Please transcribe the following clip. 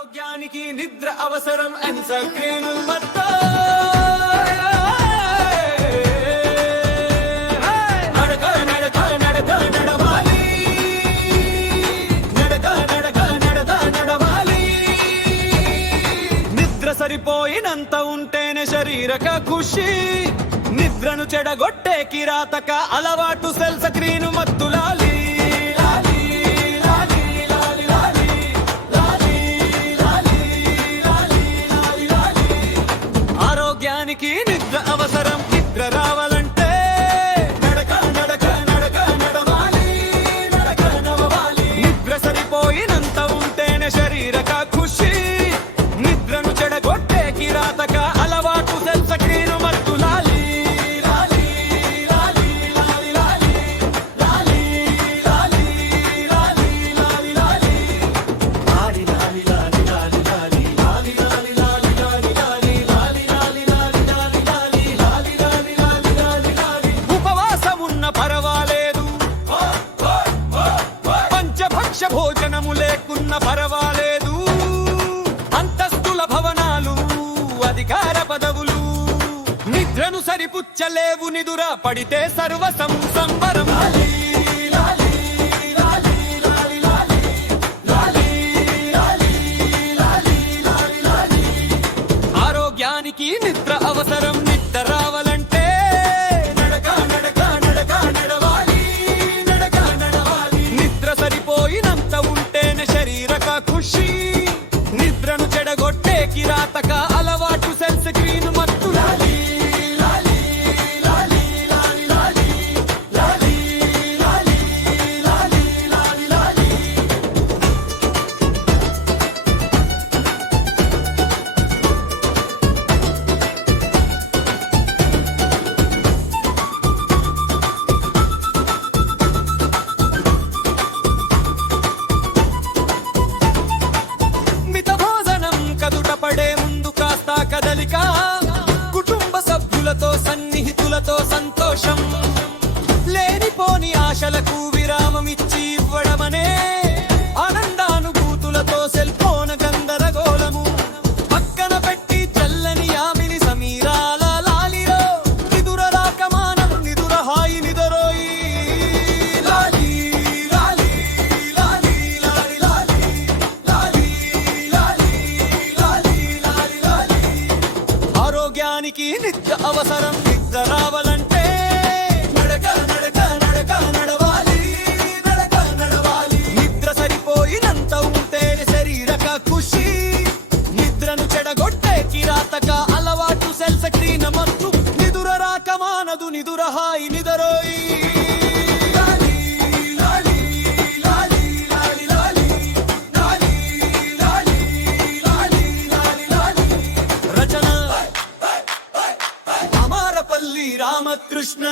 ఆరోగ్యానికి నిద్ర అవసరం అని సక్రేను మత్తో సరిపోయినంత ఉంటేనే శరీరక ఖుషి నిద్రను చెడగొట్టే కిరాతక అలవాటు సెల్ స్క్రీన్ మత్తులాలి ఆరోగ్యానికి నిద్ర అవసరం నిద్ర రావాలంటే నడక నడక నడక నడవాలి నడక నడవాలి నిద్ర సరిపోయినంత ఉంటేనే శరీరక ఖుషి నిద్రను చెడగొట్టే కిరాతక అలవాటు సెల్ స్క్రీన్ మత్తులాలి భోజనము లేకున్న పర్వాలేదు అంతస్తుల భవనాలు అధికార పదవులు నిద్రను సరిపుచ్చలేవు నిదుర పడితే సర్వసం సంబరం ఆరోగ్యానికి నిద్ర అవసరం నిద్ర రావాలంటే నడక నడక నడక నడవాలి నడక నడవాలి నిద్ర సరిపోయినంత ఉంటేనే శరీరక ఖుషి నిద్రను చెడగొట్టే కిరాతక అలవాటు సెల్ స్క్రీన్ మత్తులాలి పడే ముందు కాస్త కదలిక కుటుంబ సభ్యులతో సన్నిహితులతో సంతోషం లేనిపోని ఆశలకు విరామం ఇచ్చి ఇవ్వడమనే ఆనందానుభూతులతో సెల్ ఫోన్ గందరగోళము పక్కన పెట్టి చల్లని యామిని సమీరాల లాలిలో నిదుర రాకమానం నిదుర హాయి నిదరోయి లాలి లాలి లాలి లాలి లాలి లాలి ఆరోగ్యానికి నిద్ర అవసరం నిద్ర రావాలంటే నడక నడక నడక నడవాలి నడక నడవాలి నిద్ర సరిపోయినంత ఉంటేనే శరీరక ఖుషి నిద్రను చెడగొట్టే కిరాతక అలవాటు సెల్ స్క్రీన్ మత్తు నిదుర రాకమానదు నిదుర హాయి నిదరోయి రామకృష్ణ